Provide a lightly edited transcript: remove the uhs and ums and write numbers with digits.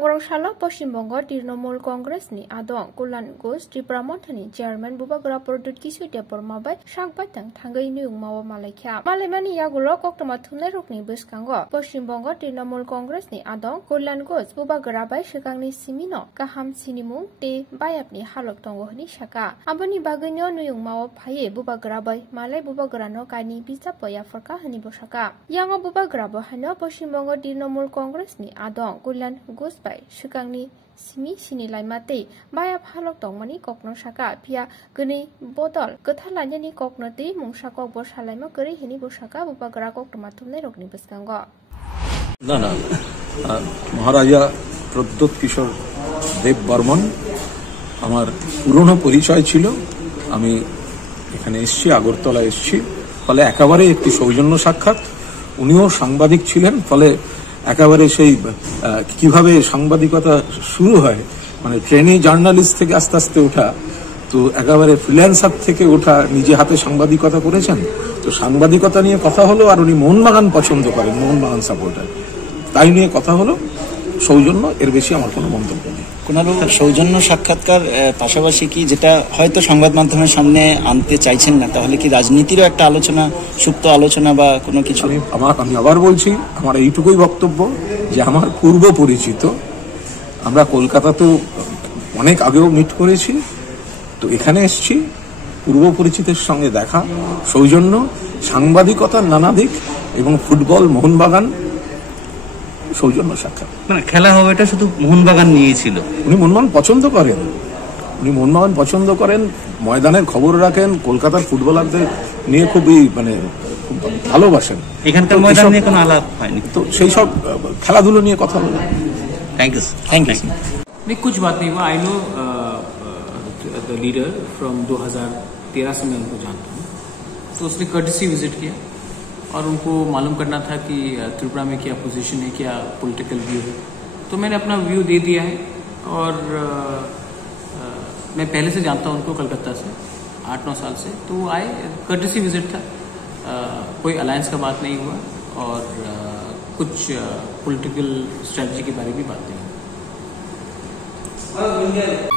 Tangorong Shala Poshimbango Trinamool Congress ni Adong Kulan Ghosh Tripura Montani Chairman Bubagra Produt Kisu Depor Mabai Shak Batang Tangai Nuyung Mawa Malaikya Malemani Yagulo Koktama Thunai Rokni Buskango Poshimbango Trinamool Congress ni Adong Kulan Ghosh Bubagra Bai Shikangni Simino Kaham Sinimung Te Bayapni Halok Tongo ni Shaka Aboni Baganyo Nuyung Mawa Phaye Bubagra Bai Malai Bubagra no Kani Bisa Poya Forka Hani Boshaka Yango Bubagra Bo Hano Poshimbango Trinamool Congress ni Adong Kulan Ghosh Bai Shikangni Simi Sini Laimate Bayap Halok Tongmani Kokno Shaka Pia Guni Botol Gothalanyani Koknoti Mungshakok Boshalaima Guri Hini Boshaka Bubagra Koktomatumne Rokni Buskango না না মহারাজা প্রদ্যোৎ কিশোর দেব বর্মন আমার পুরনো পরিচয় ছিল আমি এখানে এসেছি আগরতলা এসেছি ফলে একেবারে একটি সৌজন্য সাক্ষাৎ উনিও সাংবাদিক ছিলেন ফলে একেবারে সেই কিভাবে সাংবাদিকতা শুরু হয় মানে ট্রেনি জার্নালিস্ট থেকে আস্তে আস্তে ওঠা তো একেবারে ফ্রিল্যান্সার থেকে ওঠা নিজে হাতে সাংবাদিকতা করেছেন তো সাংবাদিকতা নিয়ে কথা হলো আর উনি মোহনবাগান পছন্দ করেন মোহনবাগান সাপোর্টার তাই নিয়ে কথা হলো সৌজন্য এর বেশি আমার কোনো মন্তব্য নেই কোনারু সৌজন্য সাক্ষাৎকার পাশাপাশি কি যেটা হয়তো সংবাদ মাধ্যমের সামনে আনতে চাইছেন না তাহলে কি রাজনীতিরও একটা আলোচনা সুপ্ত আলোচনা বা কোনো কিছু আমি আবার বলছি আমার এইটুকুই বক্তব্য যে আমার পূর্ব পরিচিত আমরা কলকাতাতেও অনেক আগেও মিট করেছি তো এখানে এসেছি পূর্ব পরিচিতের সঙ্গে দেখা সৌজন্য সাংবাদিকতার নানা দিক এবং ফুটবল মোহনবাগান সৌজন্য সাক্ষাৎ মানে খেলা হবে এটা শুধু মোহনবাগান নিয়েই ছিল উনি মোহনবাগান পছন্দ করেন ময়দানের খবর রাখেন কলকাতার ফুটবলারদের নিয়ে খুবই মানে খুব ভালোবাসেন এখানকার ময়দান নিয়ে কোনো আলাপ হয়নি তো সেই সব খেলাধুলো নিয়ে কথা হলো थैंक यू नहीं कुछ बात नहीं हुआ I know the leader from 2013 से मैं उनको जानता हूँ तो उसने कर्टसी विजिट किया और उनको मालूम करना था कि त्रिपुरा में क्या पोजीशन है क्या पॉलिटिकल व्यू है तो मैंने अपना व्यू दे दिया है और मैं पहले से जानता हूँ उनको कलकत्ता से 8-9 साल से तो आए कर्टसी विजिट था कोई अलायंस का बात नहीं हुआ और कुछ पॉलिटिकल स्ट्रेटजी के बारे में बात नहीं हुई